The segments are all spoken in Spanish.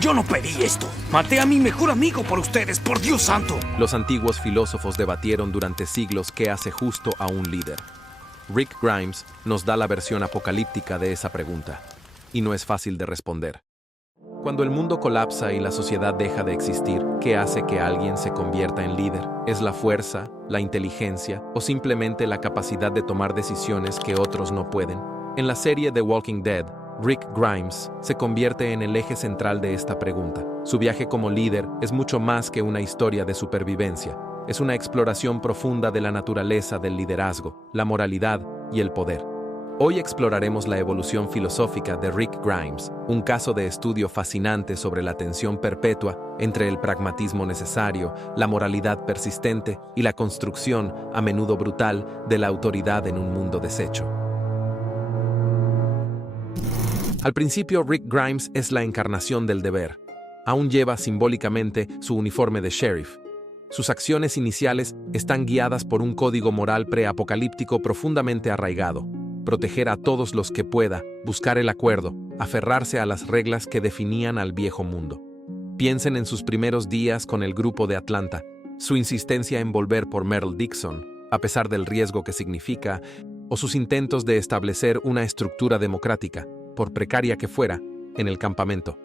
Yo no pedí esto. Maté a mi mejor amigo por ustedes, por Dios santo. Los antiguos filósofos debatieron durante siglos qué hace justo a un líder. Rick Grimes nos da la versión apocalíptica de esa pregunta, y no es fácil de responder. Cuando el mundo colapsa y la sociedad deja de existir, ¿qué hace que alguien se convierta en líder? ¿Es la fuerza, la inteligencia o simplemente la capacidad de tomar decisiones que otros no pueden? En la serie The Walking Dead, Rick Grimes se convierte en el eje central de esta pregunta. Su viaje como líder es mucho más que una historia de supervivencia. Es una exploración profunda de la naturaleza del liderazgo, la moralidad y el poder. Hoy exploraremos la evolución filosófica de Rick Grimes, un caso de estudio fascinante sobre la tensión perpetua entre el pragmatismo necesario, la moralidad persistente y la construcción, a menudo brutal, de la autoridad en un mundo deshecho. Al principio, Rick Grimes es la encarnación del deber. Aún lleva simbólicamente su uniforme de sheriff. Sus acciones iniciales están guiadas por un código moral preapocalíptico profundamente arraigado: proteger a todos los que pueda, buscar el acuerdo, aferrarse a las reglas que definían al viejo mundo. Piensen en sus primeros días con el grupo de Atlanta, su insistencia en volver por Merle Dixon, a pesar del riesgo que significa, o sus intentos de establecer una estructura democrática, por precaria que fuera, en el campamento.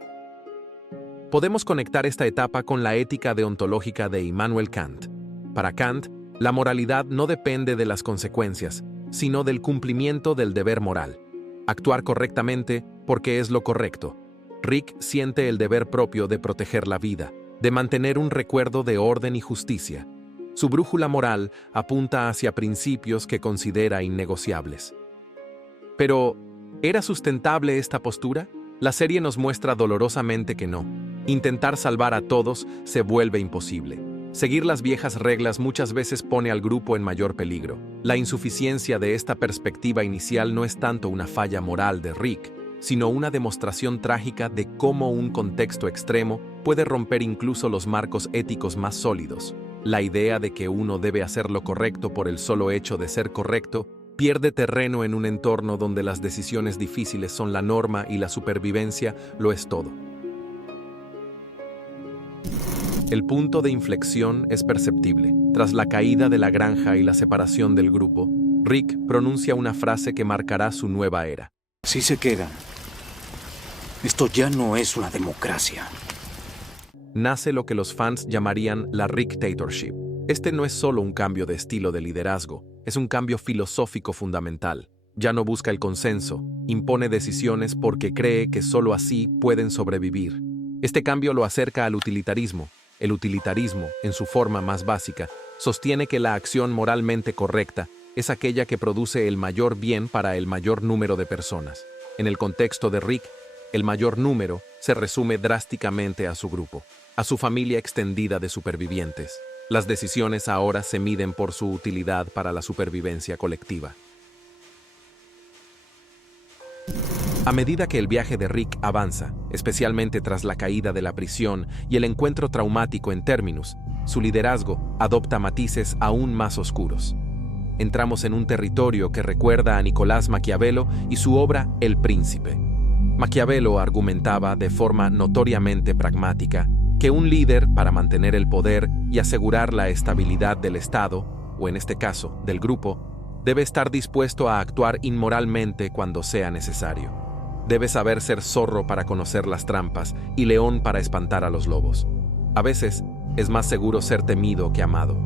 Podemos conectar esta etapa con la ética deontológica de Immanuel Kant. Para Kant, la moralidad no depende de las consecuencias, sino del cumplimiento del deber moral. Actuar correctamente porque es lo correcto. Rick siente el deber propio de proteger la vida, de mantener un recuerdo de orden y justicia. Su brújula moral apunta hacia principios que considera innegociables. Pero, ¿era sustentable esta postura? La serie nos muestra dolorosamente que no. Intentar salvar a todos se vuelve imposible. Seguir las viejas reglas muchas veces pone al grupo en mayor peligro. La insuficiencia de esta perspectiva inicial no es tanto una falla moral de Rick, sino una demostración trágica de cómo un contexto extremo puede romper incluso los marcos éticos más sólidos. La idea de que uno debe hacer lo correcto por el solo hecho de ser correcto pierde terreno en un entorno donde las decisiones difíciles son la norma y la supervivencia lo es todo. El punto de inflexión es perceptible. Tras la caída de la granja y la separación del grupo, Rick pronuncia una frase que marcará su nueva era. Si se quedan, esto ya no es una democracia. Nace lo que los fans llamarían la Ricktatorship. Este no es solo un cambio de estilo de liderazgo, es un cambio filosófico fundamental. Ya no busca el consenso, impone decisiones porque cree que solo así pueden sobrevivir. Este cambio lo acerca al utilitarismo. El utilitarismo, en su forma más básica, sostiene que la acción moralmente correcta es aquella que produce el mayor bien para el mayor número de personas. En el contexto de Rick, el mayor número se resume drásticamente a su grupo, a su familia extendida de supervivientes. Las decisiones ahora se miden por su utilidad para la supervivencia colectiva. A medida que el viaje de Rick avanza, especialmente tras la caída de la prisión y el encuentro traumático en Terminus, su liderazgo adopta matices aún más oscuros. Entramos en un territorio que recuerda a Nicolás Maquiavelo y su obra El Príncipe. Maquiavelo argumentaba de forma notoriamente pragmática que un líder, para mantener el poder y asegurar la estabilidad del Estado, o en este caso, del grupo, debe estar dispuesto a actuar inmoralmente cuando sea necesario. Debe saber ser zorro para conocer las trampas y león para espantar a los lobos. A veces, es más seguro ser temido que amado.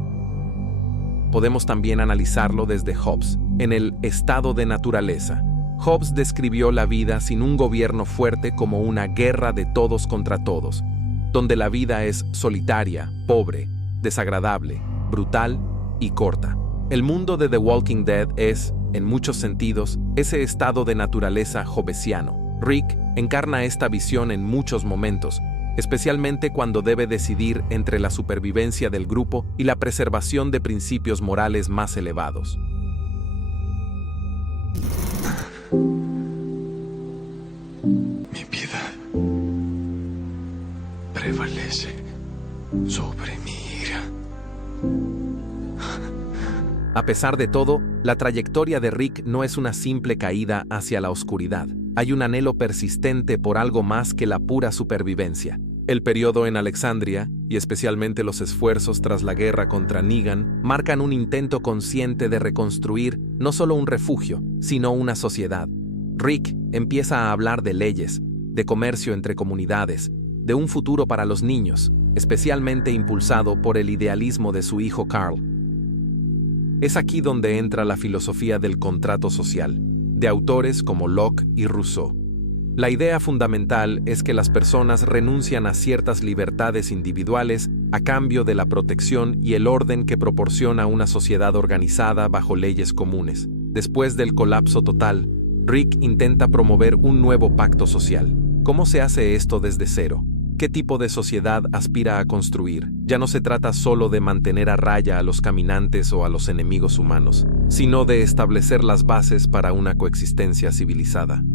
Podemos también analizarlo desde Hobbes, en el Estado de Naturaleza. Hobbes describió la vida sin un gobierno fuerte como una guerra de todos contra todos, donde la vida es solitaria, pobre, desagradable, brutal y corta. El mundo de The Walking Dead es, en muchos sentidos, ese estado de naturaleza hobbesiano. Rick encarna esta visión en muchos momentos, especialmente cuando debe decidir entre la supervivencia del grupo y la preservación de principios morales más elevados. Mi piedad prevalece sobre mi ira. A pesar de todo, la trayectoria de Rick no es una simple caída hacia la oscuridad. Hay un anhelo persistente por algo más que la pura supervivencia. El periodo en Alexandria, y especialmente los esfuerzos tras la guerra contra Negan, marcan un intento consciente de reconstruir no solo un refugio, sino una sociedad. Rick empieza a hablar de leyes, de comercio entre comunidades, de un futuro para los niños, especialmente impulsado por el idealismo de su hijo Carl. Es aquí donde entra la filosofía del contrato social, de autores como Locke y Rousseau. La idea fundamental es que las personas renuncian a ciertas libertades individuales a cambio de la protección y el orden que proporciona una sociedad organizada bajo leyes comunes. Después del colapso total, Rick intenta promover un nuevo pacto social. ¿Cómo se hace esto desde cero? ¿Qué tipo de sociedad aspira a construir? Ya no se trata solo de mantener a raya a los caminantes o a los enemigos humanos, sino de establecer las bases para una coexistencia civilizada.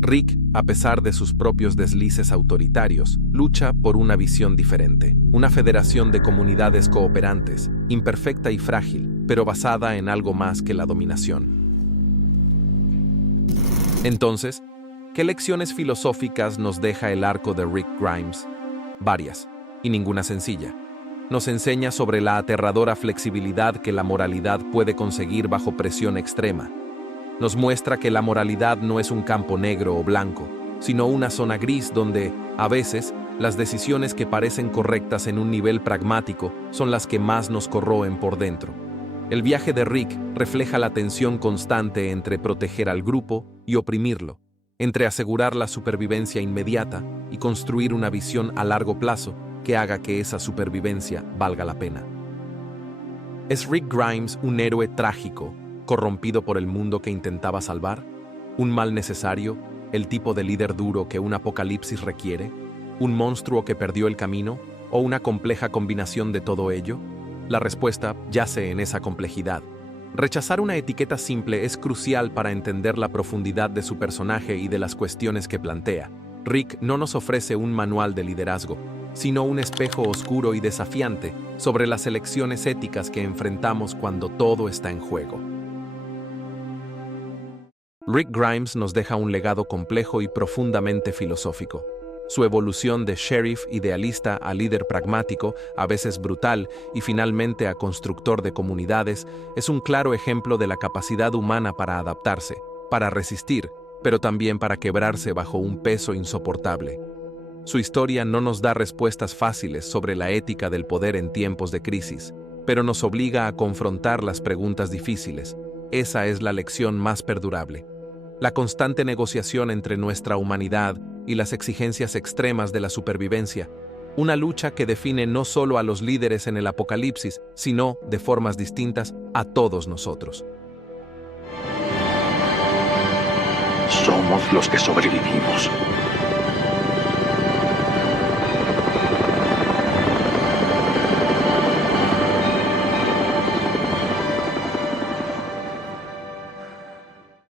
Rick, a pesar de sus propios deslices autoritarios, lucha por una visión diferente, una federación de comunidades cooperantes, imperfecta y frágil, pero basada en algo más que la dominación. Entonces, ¿qué lecciones filosóficas nos deja el arco de Rick Grimes? Varias, y ninguna sencilla. Nos enseña sobre la aterradora flexibilidad que la moralidad puede conseguir bajo presión extrema. Nos muestra que la moralidad no es un campo negro o blanco, sino una zona gris donde, a veces, las decisiones que parecen correctas en un nivel pragmático son las que más nos corroen por dentro. El viaje de Rick refleja la tensión constante entre proteger al grupo y oprimirlo, entre asegurar la supervivencia inmediata y construir una visión a largo plazo que haga que esa supervivencia valga la pena. ¿Es Rick Grimes un héroe trágico, corrompido por el mundo que intentaba salvar? ¿Un mal necesario, el tipo de líder duro que un apocalipsis requiere? ¿Un monstruo que perdió el camino? ¿O una compleja combinación de todo ello? La respuesta yace en esa complejidad. Rechazar una etiqueta simple es crucial para entender la profundidad de su personaje y de las cuestiones que plantea. Rick no nos ofrece un manual de liderazgo, sino un espejo oscuro y desafiante sobre las elecciones éticas que enfrentamos cuando todo está en juego. Rick Grimes nos deja un legado complejo y profundamente filosófico. Su evolución de sheriff idealista a líder pragmático, a veces brutal, y finalmente a constructor de comunidades, es un claro ejemplo de la capacidad humana para adaptarse, para resistir, pero también para quebrarse bajo un peso insoportable. Su historia no nos da respuestas fáciles sobre la ética del poder en tiempos de crisis, pero nos obliga a confrontar las preguntas difíciles. Esa es la lección más perdurable. La constante negociación entre nuestra humanidad y las exigencias extremas de la supervivencia, una lucha que define no solo a los líderes en el apocalipsis, sino, de formas distintas, a todos nosotros. Somos los que sobrevivimos.